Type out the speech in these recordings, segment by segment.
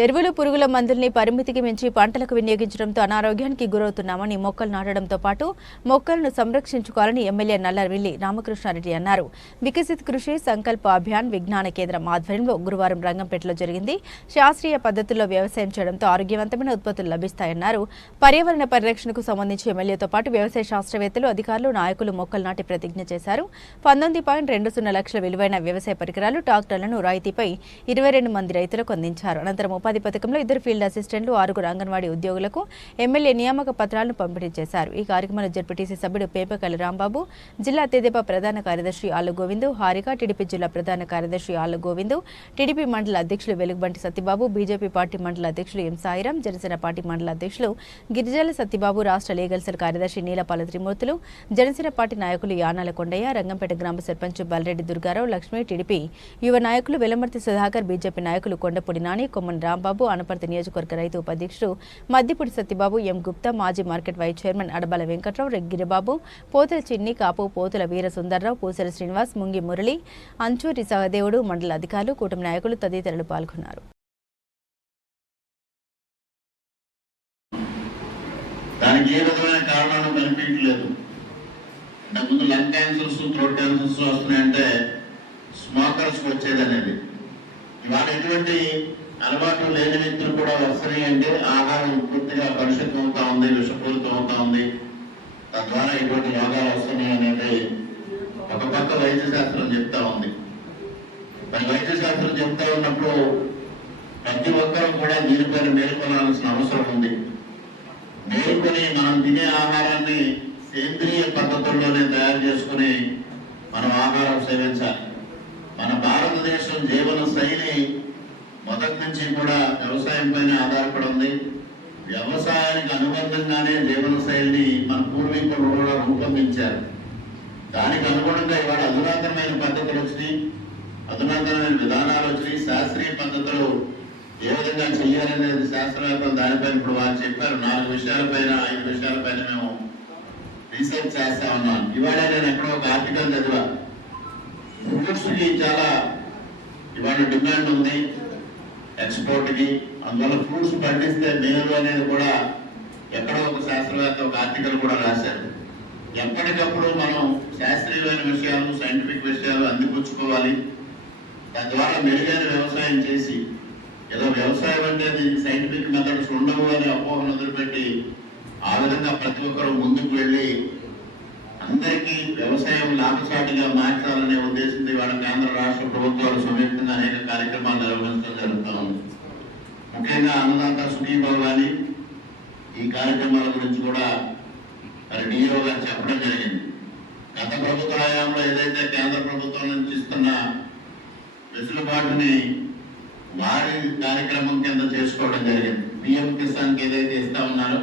ఎరువులు పురుగుల మందుల్ని పరిమితికి మించి పంటలకు వినియోగించడంతో అనారోగ్యానికి గురవుతున్నామని మొక్కలు నాటడంతో పాటు మొక్కలను సంరక్షించుకోవాలని ఎమ్మెల్యే నల్లవిల్లి రామకృష్ణారెడ్డి అన్నారు. వికసిత్ కృషి సంకల్ప అభియాన్ విజ్ఞాన కేంద్రం ఆధ్వర్యంలో గురువారం రంగంపేటలో జరిగింది. శాస్త్రీయ పద్ధతుల్లో వ్యవసాయం చేయడంతో ఆరోగ్యవంతమైన ఉత్పత్తులు లభిస్తాయన్నారు. పర్యావరణ పరిరక్షణకు సంబంధించి ఎమ్మెల్యేతో పాటు వ్యవసాయ శాస్త్రవేత్తలు, అధికారులు, నాయకులు మొక్కలు నాటి ప్రతిజ్ఞ చేశారు. 19.20 లక్షల విలువైన వ్యవసాయ పరికరాలు, ట్రాక్టర్లను రాయితీపై 22 మంది రైతులకు అందించారు. అనంతరం ఉపాధి పథకంలో 2 ఫీల్డ్ అసిస్టెంట్లు, 6 అంగన్వాడీ ఉద్యోగులకు ఎమ్మెల్యే నియామక పత్రాలను పంపిణీ చేశారు. ఈ కార్యక్రమంలో జడ్పీటీసీ సభ్యుడు పేపకల్లి రాంబాబు, జిల్లా తెదేపా ప్రధాన కార్యదర్శి ఆళ్ల గోవిందు, హారిక, టీడీపీ జిల్లా ప్రధాన కార్యదర్శి ఆళ్ల గోవిందు, టీడీపీ మండల అధ్యక్షులు వెలుగుబంటి సత్యబాబు, బీజేపీ పార్టీ మండల అధ్యక్షులు ఎం సాయిరాం, జనసేన పార్టీ మండల అధ్యక్షులు గిరిజాల సత్యబాబు, రాష్ట్ర లీగల్ సెల్ కార్యదర్శి నీలపాల త్రిమూర్తులు, జనసేన పార్టీ నాయకులు యానాల కొండయ్య, రంగంపేట గ్రామ సర్పంచ్ బల్రెడ్డి దుర్గారావు, లక్ష్మి, టీడీపీ యువ నాయకులు వెలమర్తి సుధాకర్, బీజేపీ నాయకులు కొండపూడి నాని, కొమ్మన్ రాంబాబు, అనపర్తి నియోజకవర్గ రైతు ఉపాధ్యక్షుడు మద్దిపూడి సత్యబాబు, ఎం గుప్తా, మాజీ market vice chairman Adabala Venkatrao, Giribabu, Pothula Chinni, Kapu, పోతుల వీర సుందర్రావు, పూసల శ్రీనివాస్, ముంగి మురళి, అంచూరి సహదేవుడు, మండల అధికారులు, కూటమి నాయకులు తదితరులు పాల్గొన్నారు. దానికి ఏ విధమైన కారణాలు కనిపించలేదు. ఇంతకుముందు లంగ్ క్యాన్సర్స్, థ్రోట్ క్యాన్సర్స్ వస్తున్నాయంటే స్మోకర్స్ వచ్చేది అనేది. ఇవాళ ఎటువంటి అలవాటు లేని వ్యక్తులు కూడా వస్తున్నాయి అంటే ఆహారం పూర్తిగా కలుషితం అవుతా ఉంది, విషపూరితం అవుతా ఉంది. తద్వారా ఇటువంటి రోగాలు వస్తున్నాయి అనేది ఒక పక్క వైద్య శాస్త్రం చెప్తా ఉంది. మరి వైద్య శాస్త్రం చెప్తా ఉన్నప్పుడు ప్రతి ఒక్కరూ కూడా దీనిపైన మేల్కొనాల్సిన అవసరం ఉంది. మేల్కొని మనం తినే ఆహారాన్ని సేంద్రియ పద్ధతుల్లోనే తయారు చేసుకుని మనం ఆహారం సేవించాలి. మన భారతదేశం జీవన శైలి మొదటి నుంచి కూడా వ్యవసాయం పైన ఆధారపడి ఉంది. వ్యవసాయానికి అనుబంధంగానే జీవన శైలిని మన పూర్వీకులు కూడా రూపొందించారు. దానికి అనుగుణంగా ఇవాళ అధునాతనమైన పద్ధతులు వచ్చినాయి, అధునాతనమైన విధానాలు వచ్చినాయి. శాస్త్రీయ పద్ధతులు ఏ విధంగా చేయాలనేది శాస్త్రవేత్తలు దానిపైన ఇప్పుడు వారు చెప్పారు. 4 విషయాలపైన 5 విషయాలపైన మేము రీసెర్చ్ చేస్తా ఉన్నాం. ఇవాళ నేను ఎక్కడో ఒక ఆర్టికల్ చదివా, ఫ్రూట్స్ కి చాలా ఇవాళ డిమాండ్ ఉంది ఎక్స్పోర్ట్ కి. అందువల్ల ఫ్రూట్స్ పండిస్తే మేలు అనేది కూడా ఎక్కడో ఒక శాస్త్రవేత్త ఒక ఆర్టికల్ కూడా రాశారు. ఎప్పటికప్పుడు మనం శాస్త్రీయమైన విషయాలు, సైంటిఫిక్ విషయాలు అందిపుచ్చుకోవాలి. తద్వారా మెరుగైన వ్యవసాయం చేసి, ఏదో వ్యవసాయం అంటే సైంటిఫిక్ మెథడ్స్ ఉండవు అని అపోహను వదిలిపెట్టి ఆ విధంగా ప్రతి ఒక్కరూ ముందుకు వెళ్ళి అందరికీ వ్యవసాయం లాభసాటిగా మార్చాలనే ఉద్దేశంతో ఇవాళ కేంద్ర రాష్ట్ర ప్రభుత్వాలు సంయుక్తంగా అనేక కార్యక్రమాలు నిర్వహించడం జరుగుతూ ఉంది. ముఖ్యంగా అన్నదాత సుఖీభవ అని ఈ కార్యక్రమాల గురించి కూడా మరి డిఓ గారు చెప్పడం జరిగింది. గత ప్రభుత్వ హయాంలో ఏదైతే కేంద్ర ప్రభుత్వం నుంచి ఇస్తున్న వెసులుబాటుని వారి కార్యక్రమం కింద చేసుకోవడం జరిగింది. పిఎం కిసాన్కి ఏదైతే ఇస్తా ఉన్నారో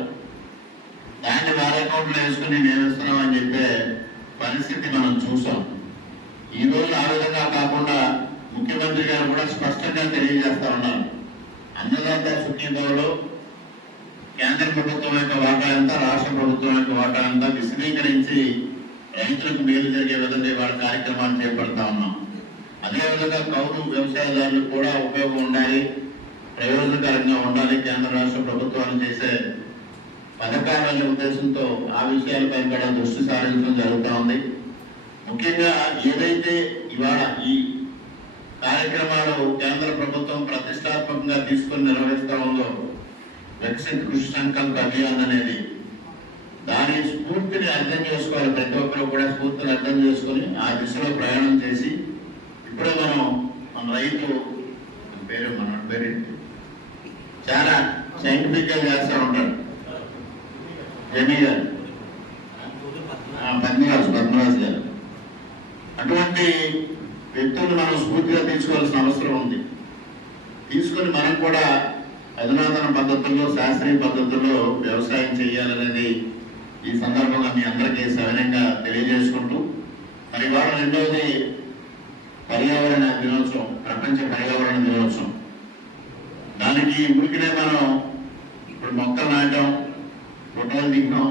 దాన్ని వారి అకౌంట్లో వేసుకుని మేము ఇస్తున్నాం అని చెప్పే పరిస్థితి మనం చూసాం. ఈ రోజు ఆ విధంగా కాకుండా ముఖ్యమంత్రి గారు కూడా స్పష్టంగా తెలియజేస్తా ఉన్నారు. అన్నదాత సుఖీభవలో కేంద్ర ప్రభుత్వం యొక్క వాటా ఎంత, రాష్ట్ర ప్రభుత్వం యొక్క వాటా ఎంత విశదీకరించి రైతులకు మేలు జరిగే విధంగా వాళ్ళ కార్యక్రమాలు చేపడతా ఉన్నాం. అదేవిధంగా కౌలు వ్యవసాయదారులకు కూడా ఉపయోగం ఉండాలి, ప్రయోజనకరంగా ఉండాలి కేంద్ర రాష్ట్ర ప్రభుత్వాలు చేసే పథకాలనే ఉద్దేశంతో ఆ విషయాలపై కూడా దృష్టి సారించడం జరుగుతూ ఉంది. ముఖ్యంగా ఏదైతే ఇవాళ ఈ కార్యక్రమాలు కేంద్ర ప్రభుత్వం ప్రతిష్టాత్మకంగా తీసుకొని నిర్వహిస్తూ ఉందో వికసిత్ కృషి సంకల్ప అభియాన్ అనేది, దాని స్ఫూర్తిని అర్థం చేసుకోవాలి. ప్రతి ఒక్కరు కూడా స్ఫూర్తిని అర్థం చేసుకుని ఆ దిశలో ప్రయాణం చేసి ఇప్పుడే మన రైతు పేరు చాలా సైంటిఫిక్ గా చేస్తూ ఉంటాడు పద్మరాజు గారు. అటువంటి వ్యక్తులను మనం స్ఫూర్తిగా తీసుకోవాల్సిన అవసరం ఉంది. తీసుకొని మనం కూడా అధునాతన పద్ధతుల్లో, శాస్త్రీయ పద్ధతుల్లో వ్యవసాయం చేయాలనేది ఈ సందర్భంగా మీ అందరికీ సవినయంగా తెలియజేసుకుంటూ, మరి ఇవాళ 2వది పర్యావరణ దినోత్సవం, ప్రపంచ పర్యావరణ దినోత్సవం. దానికి ఊరికినే మనం ఇప్పుడు మొక్కలు నాటం, ఫోటోలు దిగడం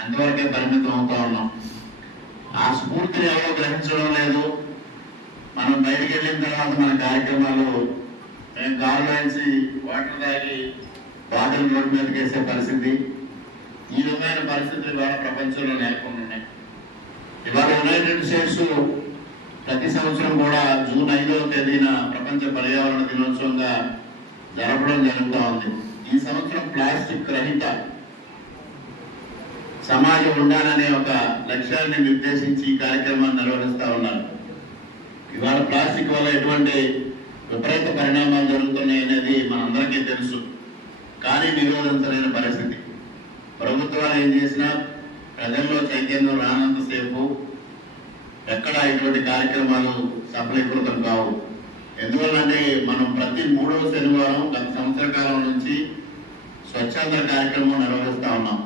అంతవరకే పరిమితం అవుతా ఉన్నాం. ఆ స్ఫూర్తిని ఎవరో గ్రహించడం లేదు. మనం బయటకు వెళ్ళిన తర్వాత మన కార్యక్రమాలు మేము కావాల్సి వాటర్ తాగి బాటిల్ రోడ్డు మీదకి వేసే పరిస్థితి, ఈ విధమైన పరిస్థితులు ఇవాళ ప్రపంచంలో నెలకొని ఉన్నాయి. ఇవాళ యునైటెడ్ స్టేట్స్ ప్రతి సంవత్సరం కూడా జూన్ 5వ తేదీన ప్రపంచ పర్యావరణ దినోత్సవంగా జరపడం జరుగుతూ ఉంది. ఈ సంవత్సరం ప్లాస్టిక్ రహిత సమాజం ఉండాలనే ఒక లక్ష్యాన్ని నిర్దేశించి ఈ కార్యక్రమాన్ని నిర్వహిస్తూ ఉన్నారు. ఇవాళ ప్లాస్టిక్ వల్ల ఎటువంటి విపరీత పరిణామాలు జరుగుతున్నాయి అనేది మనందరికీ తెలుసు. కానీ నిరోధించలేని పరిస్థితి. ప్రభుత్వాలు ఏం చేసినా ప్రజల్లో చైతన్యం రానంతసేపు ఎక్కడ ఇటువంటి కార్యక్రమాలు సఫలీకృతం కావు. ఎందువల్లంటే మనం ప్రతి 3వ శనివారం గత సంవత్సర కాలం నుంచి స్వచ్ఛాంధ్ర కార్యక్రమం నిర్వహిస్తూ ఉన్నాం.